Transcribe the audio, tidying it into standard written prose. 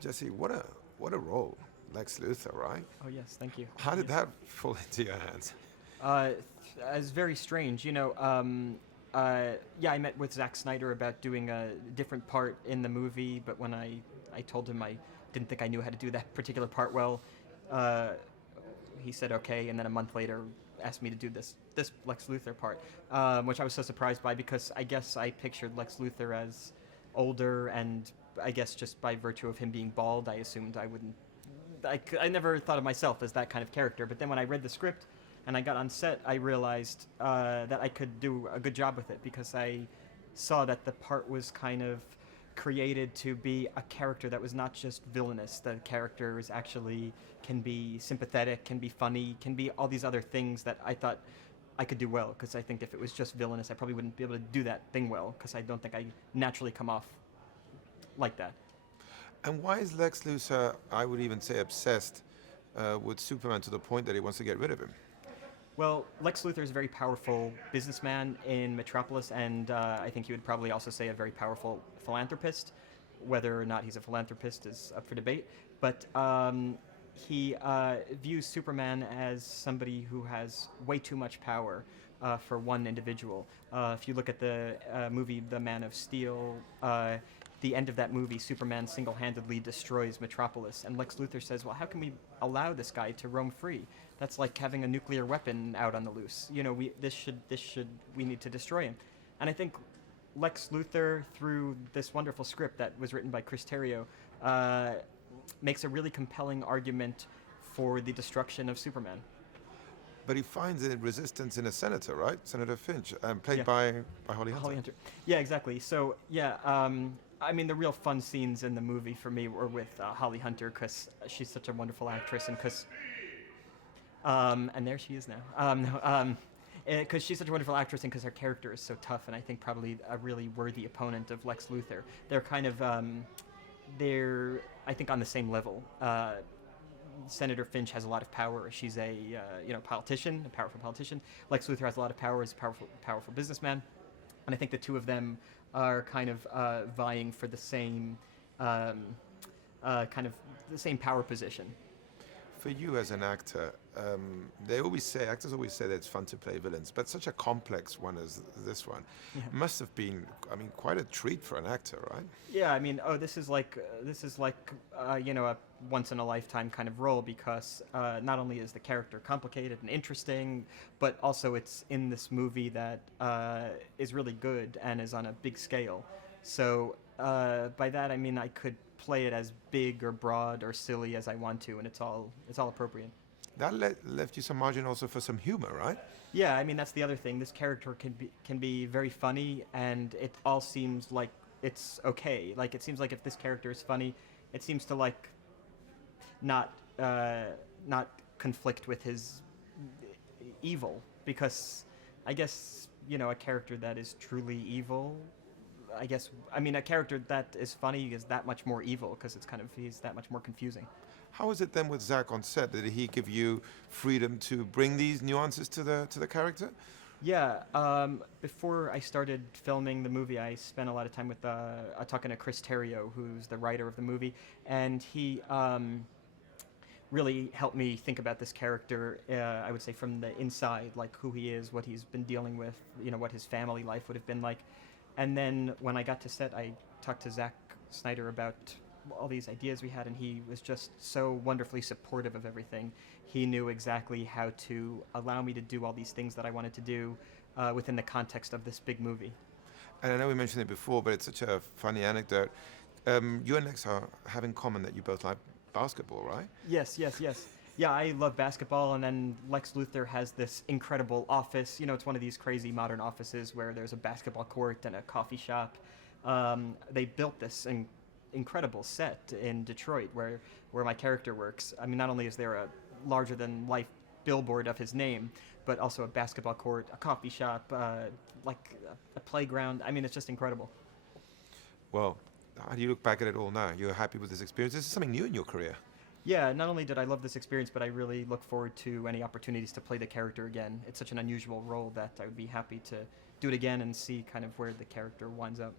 Jesse, what a role, Lex Luthor, right? Oh yes, thank you. How did Yes. that fall into your hands? Uh, it's very strange, yeah, I met with Zack Snyder about doing a different part in the movie, but when I told him I didn't think I knew how to do that particular part well, uh, he said okay, and then a month later asked me to do this Lex Luthor part, which I was so surprised by because I guess I pictured Lex Luthor as older, and I guess just by virtue of him being bald, I assumed I wouldn't. I never thought of myself as that kind of character, but then when I read the script and I got on set, I realized that I could do a good job with it because I saw that the part was kind of created to be a character that was not just villainous. The characters actually can be sympathetic, can be funny, can be all these other things that I thought I could do well. Because I think if it was just villainous, I probably wouldn't be able to do that thing well. Because I don't think I naturally come off like that. And why is Lex Luthor, I would even say, obsessed with Superman to the point that he wants to get rid of him? Well, Lex Luthor is a very powerful businessman in Metropolis, and I think he would probably also say a very powerful philanthropist. Whether or not he's a philanthropist is up for debate. But he views Superman as somebody who has way too much power for one individual. If you look at the movie The Man of Steel, the end of that movie, Superman single-handedly destroys Metropolis, and Lex Luthor says, "Well, how can we allow this guy to roam free? That's like having a nuclear weapon out on the loose. We need to destroy him." And I think Lex Luthor, through this wonderful script that was written by Chris Terrio, makes a really compelling argument for the destruction of Superman. But he finds a resistance in a senator, right? Senator Finch, played Yeah. by Holly Hunter. Holly Hunter. Yeah, exactly. So, yeah, I mean, the real fun scenes in the movie for me were with Holly Hunter because she's such a wonderful actress, and because, and there she is now. Because she's such a wonderful actress, and because her character is so tough, and I think probably a really worthy opponent of Lex Luthor. They're kind of, they're I think on the same level. Senator Finch has a lot of power. She's a politician, a powerful politician. Lex Luthor has a lot of power as a powerful businessman, and I think the two of them are kind of vying for the same kind of the same power position. For you as an actor, actors always say that it's fun to play villains, but such a complex one as this one Yeah. must have been, I mean, quite a treat for an actor, right? Yeah, I mean, this is like a once in a lifetime kind of role because not only is the character complicated and interesting, but also it's in this movie that is really good and is on a big scale. So by that I mean I could play it as big or broad or silly as I want to, and it's all appropriate. That left you some margin also for some humor, right? Yeah, I mean that's the other thing. This character can be very funny, and it all seems like it's okay. Like it seems like if this character is funny, it seems to like not not conflict with his evil because I guess a character that is truly evil. I mean a character that is funny is that much more evil because he's that much more confusing. How was it then with Zach on set? Did he give you freedom to bring these nuances to the character? Yeah, before I started filming the movie, I spent a lot of time with talking to Chris Terrio, who's the writer of the movie, and he really helped me think about this character. I would say from the inside, like who he is, what he's been dealing with, what his family life would have been like. And then when I got to set, I talked to Zack Snyder about all these ideas we had, and he was just so wonderfully supportive of everything. He knew exactly how to allow me to do all these things that I wanted to do within the context of this big movie. And I know we mentioned it before, but it's such a funny anecdote. You and Lex have in common that you both like basketball, right? Yes. Yeah, I love basketball, and then Lex Luthor has this incredible office. It's one of these crazy modern offices where there's a basketball court and a coffee shop. They built this incredible set in Detroit where my character works. I mean, not only is there a larger-than-life billboard of his name, but also a basketball court, a coffee shop, like a playground. I mean, it's just incredible. Well, how do you look back at it all now? You're happy with this experience? This is something new in your career. Yeah, not only did I love this experience, but I really look forward to any opportunities to play the character again. It's such an unusual role that I would be happy to do it again and see kind of where the character winds up.